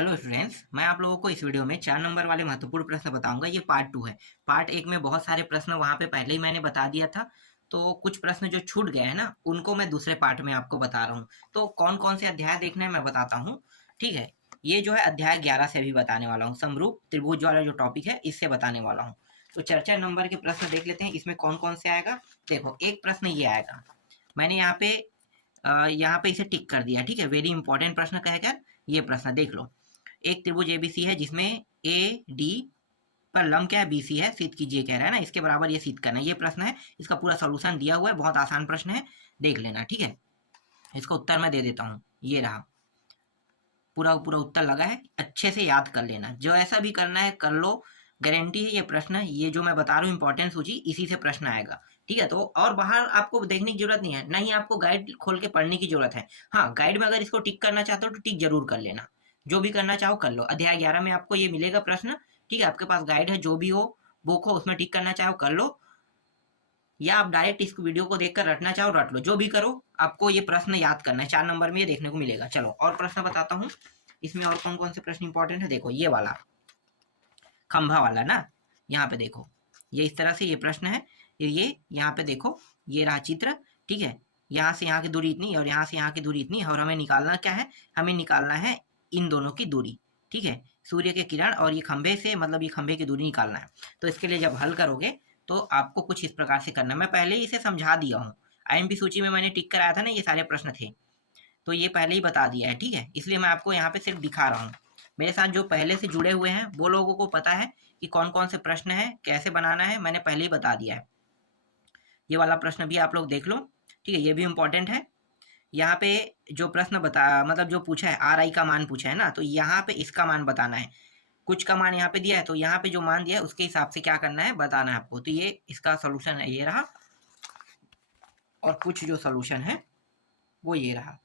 Hello students, मैं आप लोगों को इस वीडियो में 4 नंबर वाले महत्वपूर्ण प्रश्न बताऊंगा। ये पार्ट 2 है। पार्ट 1 में बहुत सारे प्रश्न वहां पे पहले ही मैंने बता दिया था, तो कुछ प्रश्न जो छूट गए हैं ना, उनको मैं दूसरे पार्ट में आपको बता रहा हूँ। तो कौन कौन से अध्याय देखने हैं मैं बताता हूँ। ठीक है, ये जो है अध्याय 11 से भी बताने वाला हूँ। समरूप त्रिभुज वाला जो टॉपिक है इससे बताने वाला हूँ। तो 4 नंबर के प्रश्न देख लेते हैं, इसमें कौन कौन से आएगा। देखो, एक प्रश्न ये आएगा, मैंने यहाँ पे इसे टिक कर दिया। ठीक है, वेरी इंपॉर्टेंट प्रश्न कहेगा। ये प्रश्न देख लो, एक त्रिभुज एबीसी है जिसमें ए डी पर लंब क्या है, बीसी है, सिद्ध कीजिए कह रहा है ना, इसके बराबर ये सिद्ध करना है। ये प्रश्न है, इसका पूरा सॉल्यूशन दिया हुआ है, बहुत आसान प्रश्न है, देख लेना। ठीक है, इसका उत्तर मैं दे देता हूँ, ये रहा, पूरा पूरा उत्तर लगा है, अच्छे से याद कर लेना। जो ऐसा भी करना है कर लो, गारंटी है। ये प्रश्न, ये जो मैं बता रहा हूँ इंपॉर्टेंट सूची, इसी से प्रश्न आएगा। ठीक है, तो और बाहर आपको देखने की जरूरत नहीं है, नहीं आपको गाइड खोल के पढ़ने की जरूरत है। हाँ, गाइड में अगर इसको टिक करना चाहते हो तो टिक जरूर कर लेना, जो भी करना चाहो कर लो। अध्याय 11 में आपको ये मिलेगा प्रश्न। ठीक है, आपके पास गाइड है, जो भी हो बुक हो उसमें टिक करना चाहो कर लो, या आप डायरेक्ट इस वीडियो को देखकर रटना चाहो रट लो, जो भी करो, आपको ये प्रश्न याद करना है। 4 नंबर में ये देखने को मिलेगा। चलो और प्रश्न बताता हूँ, इसमें और कौन कौन से प्रश्न इंपॉर्टेंट है। देखो ये वाला खंभा वाला ना, यहाँ पे देखो, ये इस तरह से ये प्रश्न है। ये यहाँ पे देखो, ये रहा चित्र। ठीक है, यहाँ से यहाँ की दूरी इतनी और यहाँ से यहाँ की दूरी इतनी, और हमें निकालना क्या है, हमें निकालना है इन दोनों की दूरी। ठीक है, सूर्य के किरण और ये खंभे से, मतलब ये खंभे की दूरी निकालना है। तो इसके लिए जब हल करोगे तो आपको कुछ इस प्रकार से करना है। मैं पहले ही इसे समझा दिया हूँ, आईएमपी सूची में मैंने टिक कराया था ना, ये सारे प्रश्न थे, तो ये पहले ही बता दिया है। ठीक है, इसलिए मैं आपको यहाँ पे सिर्फ दिखा रहा हूँ। मेरे साथ जो पहले से जुड़े हुए हैं वो लोगों को पता है कि कौन कौन से प्रश्न है, कैसे बनाना है, मैंने पहले ही बता दिया है। ये वाला प्रश्न भी आप लोग देख लो। ठीक है, ये भी इम्पोर्टेंट है। यहाँ पे जो प्रश्न बता, मतलब जो पूछा है, आर आई का मान पूछा है ना, तो यहाँ पे इसका मान बताना है। कुछ का मान यहाँ पे दिया है, तो यहाँ पे जो मान दिया है उसके हिसाब से क्या करना है बताना है आपको। तो ये इसका सोल्यूशन है, ये रहा, और कुछ जो सोल्यूशन है वो ये रहा।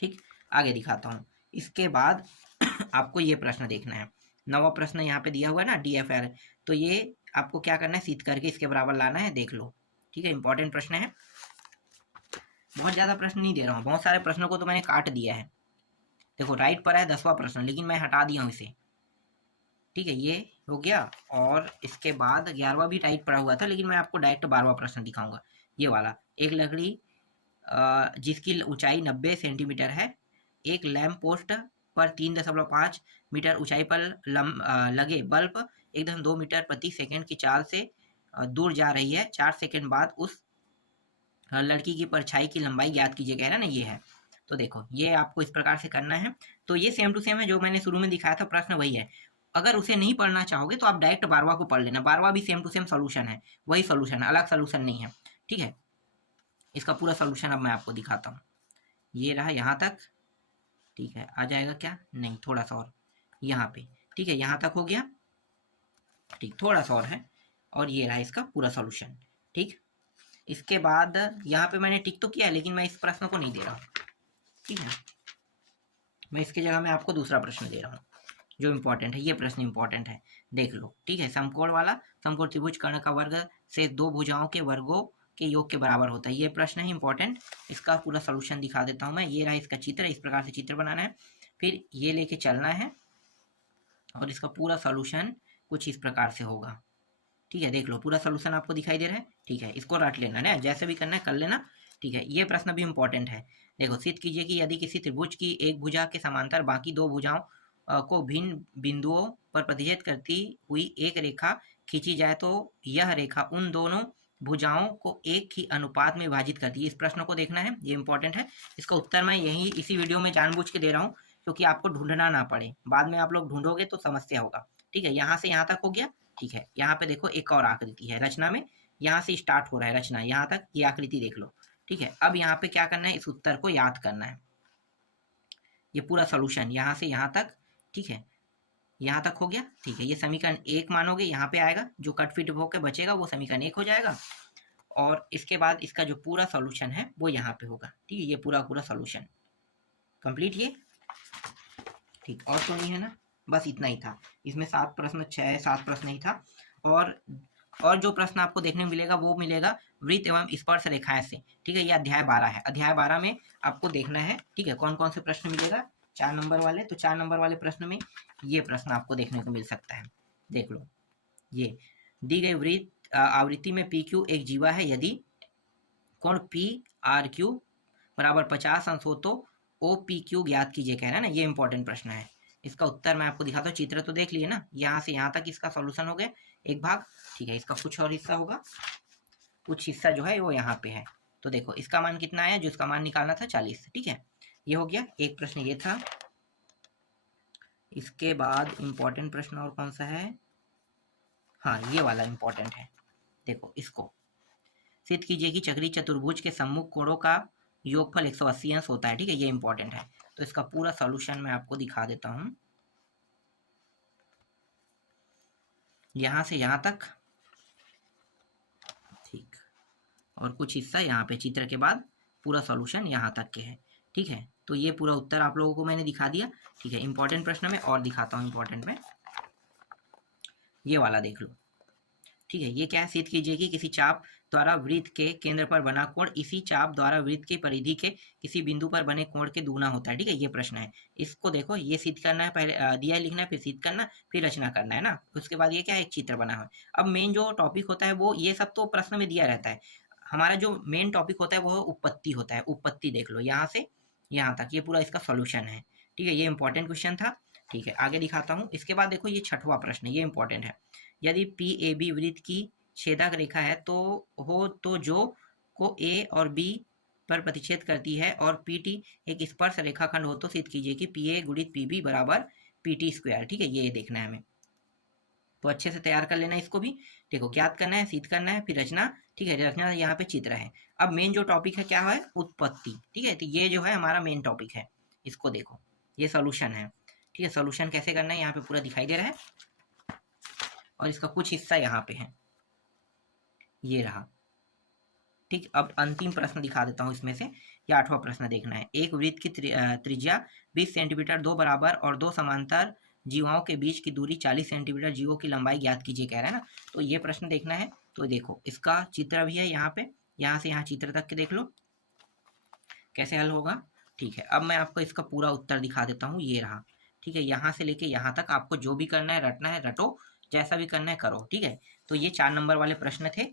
ठीक, आगे दिखाता हूँ। इसके बाद आपको ये प्रश्न देखना है, 9वां प्रश्न यहाँ पे दिया हुआ है ना, DFR। तो ये आपको क्या करना है, सिद्ध करके इसके बराबर लाना है, देख लो। ठीक है, इंपॉर्टेंट प्रश्न है, बहुत ज़्यादा प्रश्न नहीं दे रहा हूँ, बहुत सारे प्रश्नों को तो मैंने काट दिया है। देखो राइट पर है 10वां प्रश्न, लेकिन मैं हटा दिया हूँ इसे। ठीक है, ये हो गया, और इसके बाद 11वां भी राइट पड़ा हुआ था, लेकिन मैं आपको डायरेक्ट 12वां प्रश्न दिखाऊंगा। ये वाला, एक लकड़ी जिसकी ऊंचाई 90 सेंटीमीटर है, एक लैंप पोस्ट पर 3.5 मीटर ऊंचाई पर लगे बल्ब 1.2 मीटर प्रति सेकंड की चाल से दूर जा रही है। 4 सेकंड बाद उस लड़की की परछाई की लंबाई ज्ञात कीजिए, कह रहा है ना, ये है। तो देखो ये आपको इस प्रकार से करना है। तो ये सेम टू सेम है, जो मैंने शुरू में दिखाया था प्रश्न वही है। अगर उसे नहीं पढ़ना चाहोगे तो आप डायरेक्ट 12वां को पढ़ लेना, 12वां भी सेम टू सेम सोल्यूशन है, वही सोल्यूशन है, अलग सोल्यूशन नहीं है। ठीक है, इसका पूरा सोल्यूशन अब मैं आपको दिखाता हूँ। ये रहा यहाँ तक। ठीक है, आ जाएगा क्या, नहीं थोड़ा सा और यहाँ पे। ठीक है, यहाँ तक हो गया। ठीक, थोड़ा सा और है, और ये रहा इसका पूरा सॉल्यूशन। ठीक, इसके बाद यहाँ पे मैंने टिक तो किया है, लेकिन मैं इस प्रश्न को नहीं दे रहा हूँ। ठीक है, मैं इसकी जगह में आपको दूसरा प्रश्न दे रहा हूँ जो इम्पोर्टेंट है। ये प्रश्न इम्पोर्टेंट है, देख लो। ठीक है, समकोण वाला, समकोण त्रिभुज कर्ण का वर्ग से दो भुजाओं के वर्गों के योग के बराबर होता है। ये प्रश्न है इंपॉर्टेंट, इसका पूरा सोल्यूशन दिखा देता हूँ मैं। ये रहा इसका चित्र, इस प्रकार से चित्र बनाना है, फिर ये लेके चलना है, और इसका पूरा सोल्यूशन कुछ इस प्रकार से होगा। ठीक है, देख लो पूरा सोल्यूशन आपको दिखाई दे रहा है। ठीक है, इसको रट लेना ना, जैसे भी करना है कर लेना। ठीक है, ये प्रश्न भी इंपॉर्टेंट है। देखो, सिद्ध कीजिए कि यदि किसी त्रिभुज की एक भुजा के समांतर बाकी दो भुजाओं को भिन्न बिंदुओं पर प्रतिच्छेद करती हुई एक रेखा खींची जाए, तो यह रेखा उन दोनों भुजाओं को एक ही अनुपात में विभाजित करती है। इस प्रश्न को देखना है, ये इंपॉर्टेंट है। इसका उत्तर मैं यही इसी वीडियो में जानबूझ के दे रहा हूँ, क्योंकि आपको ढूंढना ना पड़े, बाद में आप लोग ढूंढोगे तो समस्या होगा। ठीक है, यहाँ से यहाँ तक हो गया। ठीक है, यहाँ पे देखो एक और आकृति है रचना में, यहाँ से स्टार्ट हो रहा है रचना, यहाँ तक ये आकृति देख लो। ठीक है, अब यहाँ पे क्या करना है, इस उत्तर को याद करना है, ये पूरा सोल्यूशन यहाँ से यहाँ तक। ठीक है, यहाँ तक हो गया। ठीक है, ये समीकरण 1 मानोगे, यहाँ पे आएगा, जो कट फिट होकर बचेगा वो समीकरण 1 हो जाएगा, और इसके बाद इसका जो पूरा सोल्यूशन है वो यहाँ पे होगा। ठीक है, ये पूरा पूरा सोल्यूशन कंप्लीट ये। ठीक, और तो नहीं है ना, बस इतना ही था। इसमें 7 प्रश्न, 6-7 प्रश्न ही था। और जो प्रश्न आपको देखने को मिलेगा वो मिलेगा वृत्त एवं स्पर्श रेखाएं से। ठीक है, ये अध्याय 12 है। अध्याय 12 में आपको देखना है। ठीक है, कौन कौन से प्रश्न मिलेगा, 4 नंबर वाले, तो 4 नंबर वाले प्रश्न में ये प्रश्न आपको देखने को मिल सकता है। देख लो, ये दी गई वृत्त आवृत्ति में पी क्यू एक जीवा है, यदि कोण पी आर क्यू बराबर 50 अंश हो तो ओ पी क्यू ज्ञात कीजिए, कह रहा है ना। ये इंपॉर्टेंट प्रश्न है। इसका उत्तर मैं आपको दिखाता हूँ। चित्र तो देख लिए ना, यहाँ से यहाँ तक इसका सॉल्यूशन हो गया एक भाग, ठीक है। इसका कुछ और हिस्सा होगा, कुछ हिस्सा जो है वो यहाँ पे है। तो देखो इसका मान कितना आया, जो इसका मान निकालना था 40, ठीक है। ये हो गया एक प्रश्न, ये था। इसके बाद इंपॉर्टेंट प्रश्न और कौन सा है, हाँ ये वाला इंपॉर्टेंट है। देखो इसको सिद्ध कीजिए कि चक्रीय चतुर्भुज के सम्मुख कोणों का योगफल 180 अंश होता है, ठीक है। ये इंपॉर्टेंट है। तो इसका पूरा सॉल्यूशन मैं आपको दिखा देता हूं, यहां से यहां तक, ठीक, और कुछ हिस्सा यहाँ पे चित्र के बाद पूरा सॉल्यूशन यहाँ तक के है, ठीक है। तो ये पूरा उत्तर आप लोगों को मैंने दिखा दिया, ठीक है। इंपॉर्टेंट प्रश्न में और दिखाता हूँ, इंपॉर्टेंट में ये वाला देख लो, ठीक है। ये क्या है, सिद्ध कीजिए कि किसी चाप द्वारा वृत्त के केंद्र पर बना कोण इसी चाप द्वारा वृत्त की परिधि के किसी बिंदु पर बने कोण के दुगुना होता है, ठीक है। ये प्रश्न है, इसको देखो, ये सिद्ध करना है, पहले दिया लिखना है, फिर सिद्ध करना, फिर रचना करना है ना। उसके बाद ये क्या है, एक चित्र बना है। अब मेन जो टॉपिक होता है वो, ये सब तो प्रश्न में दिया रहता है, हमारा जो मेन टॉपिक होता है वो उत्पत्ति होता है। उत्पत्ति देख लो, यहाँ से यहाँ तक ये पूरा इसका सॉल्यूशन है, ठीक है। ये इंपॉर्टेंट क्वेश्चन था, ठीक है। आगे दिखाता हूँ। इसके बाद देखो ये छठवां प्रश्न, ये इंपॉर्टेंट है। यदि पी ए बी वृत्त की छेदक रेखा है तो जो को ए और बी पर प्रतिच्छेद करती है और पी टी एक स्पर्श रेखाखंड हो, तो सिद्ध कीजिए कि पी ए गुणित पी बी बराबर पी टी स्क्वायर, ठीक है। ये देखना है हमें, तो अच्छे से तैयार कर लेना इसको भी। देखो ज्ञात करना है, सिद्ध करना है, फिर रचना, ठीक है। रचना यहाँ पे चित्र है। अब मेन जो टॉपिक है क्या है, उत्पत्ति, ठीक है। तो ये जो है हमारा मेन टॉपिक है, इसको देखो, ये सोल्यूशन है, ठीक है। सोल्यूशन कैसे करना है यहाँ पे पूरा दिखाई दे रहा है, और इसका कुछ हिस्सा यहाँ पे है, ये रहा, ठीक। अब अंतिम प्रश्न दिखा देता हूँ इसमें से, ये 8वां प्रश्न देखना है। एक वृत्त की त्रिज्या 20 सेंटीमीटर, दो बराबर और दो समांतर जीवाओं के बीच की दूरी 40 सेंटीमीटर, जीवों की लंबाई ज्ञात कीजिए, कह रहा है ना। तो ये प्रश्न देखना है। तो देखो इसका चित्र भी है यहाँ पे, यहाँ से यहाँ चित्र तक के देख लो कैसे हल होगा, ठीक है। अब मैं आपको इसका पूरा उत्तर दिखा देता हूँ, ये रहा, ठीक है। यहाँ से लेके यहाँ तक आपको जो भी करना है रटना है, रटो, जैसा भी करना है करो, ठीक है। तो ये 4 नंबर वाले प्रश्न थे।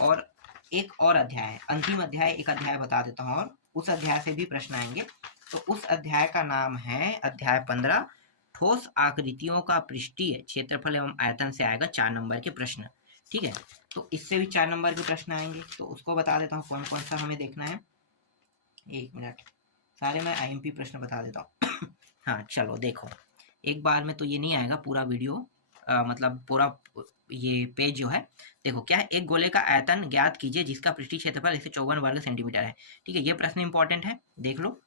और एक और अध्याय है, अंतिम अध्याय, एक अध्याय बता देता हूँ, और उस अध्याय से भी प्रश्न आएंगे। तो उस अध्याय का नाम है अध्याय 15, ठोस आकृतियों का पृष्ठीय क्षेत्रफल एवं आयतन से आएगा 4 नंबर के प्रश्न, ठीक है। तो इससे भी 4 नंबर के प्रश्न आएंगे, तो उसको बता देता हूँ कौन कौन सा हमें देखना है। 1 मिनट, सारे मैं आईएमपी प्रश्न बता देता हूँ। हाँ चलो देखो, एक बार में तो ये नहीं आएगा पूरा वीडियो, मतलब पूरा ये पेज जो है। देखो क्या है, एक गोले का आयतन ज्ञात कीजिए जिसका पृष्ठीय क्षेत्रफल 154 वर्ग सेंटीमीटर है, ठीक है। ये प्रश्न इंपॉर्टेंट है, देख लो।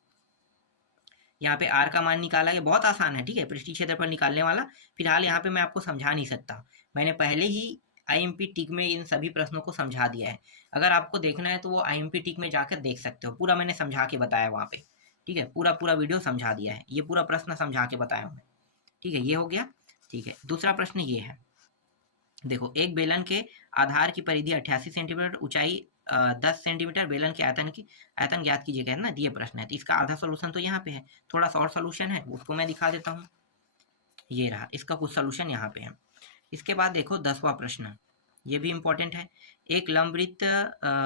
यहाँ पे आर का मान निकाला, ये बहुत आसान है, ठीक है। पृष्ठीय क्षेत्रफल निकालने वाला, फिलहाल यहाँ पे मैं आपको समझा नहीं सकता, मैंने पहले ही आईएमपी टिक में इन सभी प्रश्नों को समझा दिया है। अगर आपको देखना है तो वो आईएमपी टिक में जाकर देख सकते हो, पूरा मैंने समझा के बताया वहाँ पे, ठीक है। पूरा पूरा वीडियो समझा दिया है, ये पूरा प्रश्न समझा के बताया हूँ मैं, ठीक है। ये हो गया, ठीक है। दूसरा प्रश्न ये है, देखो एक बेलन के आधार की परिधि 88 सेंटीमीटर, ऊंचाई 10 सेंटीमीटर, बेलन के आयतन ज्ञात कीजिए, कहना ना, दिए प्रश्न है। तो इसका आधा सोल्यूशन तो यहाँ पे है, थोड़ा सा और सोल्यूशन है, उसको मैं दिखा देता हूँ। ये रहा, इसका कुछ सोल्यूशन यहाँ पे है। इसके बाद देखो 10वां प्रश्न, ये भी इंपॉर्टेंट है। एक लंबवृत्त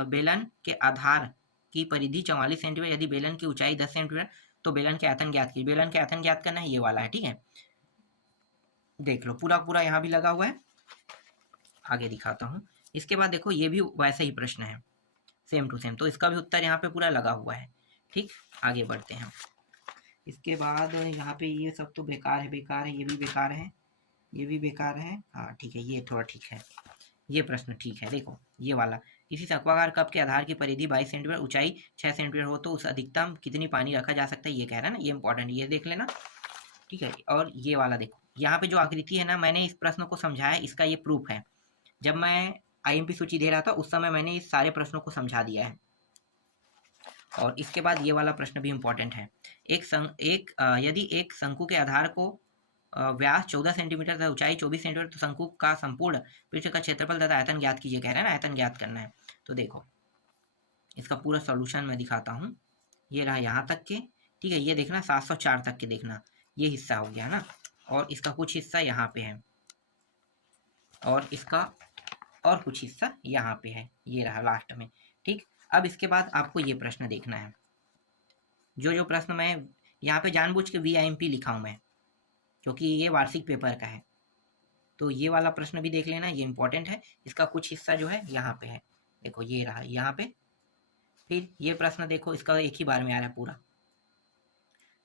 बेलन के आधार की परिधि 44 सेंटीमीटर, यदि बेलन की ऊंचाई 10 सेंटीमीटर, तो बेलन के आयतन ज्ञात कीजिए। बेलन के आयतन ज्ञात करना है, ये वाला है, ठीक है। देख लो पूरा पूरा यहाँ भी लगा हुआ है, आगे दिखाता हूँ। इसके बाद देखो ये भी वैसा ही प्रश्न है, सेम टू सेम, तो इसका भी उत्तर यहाँ पे पूरा लगा हुआ है, ठीक। आगे बढ़ते हैं। इसके बाद यहाँ पे ये सब तो बेकार है, बेकार है, ये भी बेकार है, ये भी बेकार है, हाँ ठीक है, ये थोड़ा ठीक है, ये प्रश्न ठीक है। देखो ये वाला, किसी सर्पाकार कप के आधार की परिधि 22 सेंटीमीटर, ऊंचाई 6 सेंटीमीटर हो, तो उस अधिकतम कितनी पानी रखा जा सकता है, ये कह रहा है ना, ये इंपॉर्टेंट, ये देख लेना, ठीक है। और ये वाला देखो, यहाँ पे जो आकृति है ना, मैंने इस प्रश्न को समझाया, इसका ये प्रूफ है। जब मैं आईएमपी सूची दे रहा था उस समय मैंने इस सारे प्रश्नों को समझा दिया है। और इसके बाद ये वाला प्रश्न भी इंपॉर्टेंट है। यदि एक शंकु के आधार को व्यास 14 सेंटीमीटर तथा ऊंचाई 24 सेंटीमीटर, तो शंकु का संपूर्ण पृष्ठ का क्षेत्रफल तथा आयतन ज्ञात कीजिए, कह रहा है ना, आयतन ज्ञात करना है। तो देखो इसका पूरा सॉल्यूशन मैं दिखाता हूँ, ये रहा यहाँ तक के, ठीक है, ये देखना 704 तक के देखना, ये हिस्सा हो गया ना, और इसका कुछ हिस्सा यहाँ पे है, और इसका और कुछ हिस्सा यहाँ पे है, ये रहा लास्ट में। ठीक, अब इसके बाद आपको ये प्रश्न देखना है, जो प्रश्न मैं यहाँ पे जानबूझ के VIMP लिखा हूँ मैं, क्योंकि ये वार्षिक पेपर का है। तो ये वाला प्रश्न भी देख लेना, ये इंपॉर्टेंट है। इसका कुछ हिस्सा जो है यहाँ पे है, देखो ये रहा यहाँ पे। फिर ये प्रश्न देखो, इसका एक ही बार में आ रहा है पूरा।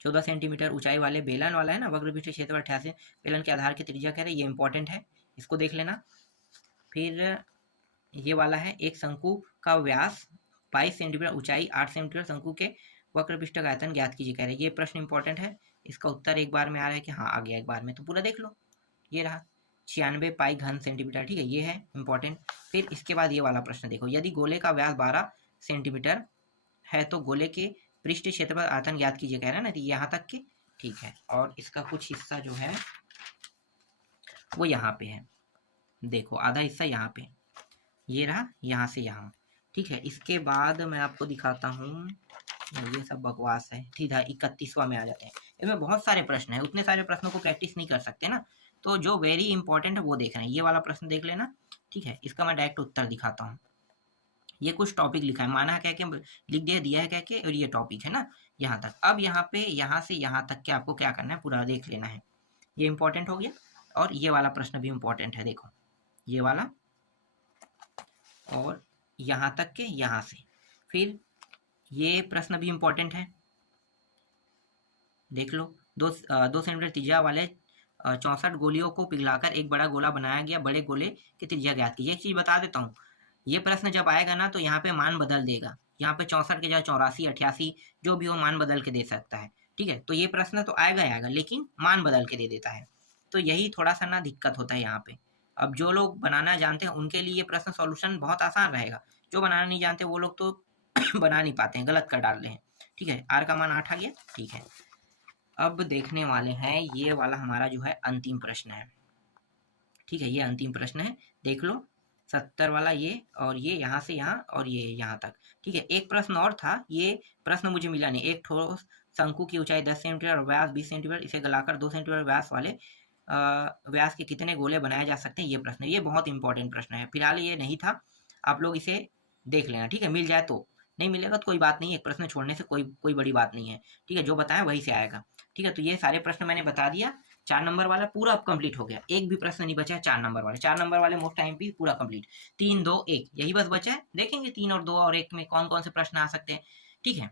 14 सेंटीमीटर ऊंचाई वाले बेलन वाला है ना, वक्र विशिष्ट क्षेत्र 88, बेलन के आधार की त्रिज्या कह रहे हैं, ये इंपॉर्टेंट है, इसको देख लेना। फिर ये वाला है, एक शंकु का व्यास 22 सेंटीमीटर, ऊंचाई 8 सेंटीमीटर, शंकु के वक्र पृष्ठ का आयतन ज्ञात कीजिए कह रहे हैं। ये प्रश्न इंपॉर्टेंट है, इसका उत्तर एक बार में आ रहा है कि हाँ आ गया एक बार में, तो पूरा देख लो। ये रहा 96 पाई घन सेंटीमीटर, ठीक है, ये है इंपॉर्टेंट। फिर इसके बाद ये वाला प्रश्न देखो, यदि गोले का व्यास 12 सेंटीमीटर है तो गोले के पृष्ठ क्षेत्र पर आयतन ज्ञात कीजिए कह रहा है ना, तो यहाँ तक के, ठीक है। और इसका कुछ हिस्सा जो है वो यहाँ पे है, देखो आधा हिस्सा यहाँ पे, ये रहा यहाँ से यहाँ, ठीक है। इसके बाद मैं आपको दिखाता हूँ, ये सब बकवास है, ठीक है। 31वां में आ जाते हैं, इसमें बहुत सारे प्रश्न है, उतने सारे प्रश्नों को प्रैक्टिस नहीं कर सकते ना, तो जो वेरी इंपॉर्टेंट है वो देख रहे हैं। ये वाला प्रश्न देख लेना, ठीक है। इसका मैं डायरेक्ट उत्तर दिखाता हूँ। ये कुछ टॉपिक लिखा है, माना है कह के लिख दिया है कह के, और ये टॉपिक है ना यहाँ तक। अब यहाँ पे यहाँ से यहाँ तक के आपको क्या करना है, पूरा देख लेना है। ये इंपॉर्टेंट हो गया, और ये वाला प्रश्न भी इंपॉर्टेंट है, देखो ये वाला, और यहाँ तक के यहाँ से। फिर ये प्रश्न भी इंपॉर्टेंट है, देख लो। 2 सेंटीमीटर त्रिज्या वाले 64 गोलियों को पिघलाकर एक बड़ा गोला बनाया गया, बड़े गोले की त्रिज्या ज्ञात की। एक चीज बता देता हूँ, ये प्रश्न जब आएगा ना तो यहाँ पे मान बदल देगा, यहाँ पे 64 के जगह 84, 88 जो भी हो मान बदल के दे सकता है, ठीक है। तो ये प्रश्न तो आएगा ही आएगा, लेकिन मान बदल के दे देता है, तो यही थोड़ा सा ना दिक्कत होता है यहाँ पे। अब जो लोग बनाना जानते हैं उनके लिए प्रश्न सॉल्यूशन बहुत आसान रहेगा, जो बनाना नहीं जानते वो लोग तो बना नहीं पाते हैं, गलत कर डाल रहे हैं, ठीक है। R का मान 8 आ गया, ठीक है। अब देखने वाले हैं ये वाला हमारा जो है अंतिम प्रश्न है, ठीक है। ये अंतिम प्रश्न है, देख लो 70 वाला ये, और ये यहाँ से यहाँ, और ये यहाँ तक, ठीक है। एक प्रश्न और था, ये प्रश्न मुझे मिला नहीं। एक ठोस शंकु की ऊंचाई 10 सेंटीमीटर और व्यास 20 सेंटीमीटर, इसे गलाकर 2 सेंटीमीटर व्यास वाले व्यास के कितने गोले बनाए जा सकते हैं, ये प्रश्न, ये बहुत इंपॉर्टेंट प्रश्न है। फिलहाल ये नहीं था, आप लोग इसे देख लेना, ठीक है। मिल जाए तो, नहीं मिलेगा तो कोई बात नहीं, एक प्रश्न छोड़ने से कोई बड़ी बात नहीं है, ठीक है। जो बताया वही से आएगा, ठीक है। तो ये सारे प्रश्न मैंने बता दिया, 4 नंबर वाला पूरा अब कंप्लीट हो गया, एक भी प्रश्न नहीं बचा है 4 नंबर वाले। 4 नंबर वाले मोस्ट टाइम भी पूरा कंप्लीट, 3 2 1 यही बस बचा है। देखेंगे 3 और 2 और 1 में कौन कौन से प्रश्न आ सकते हैं, ठीक है।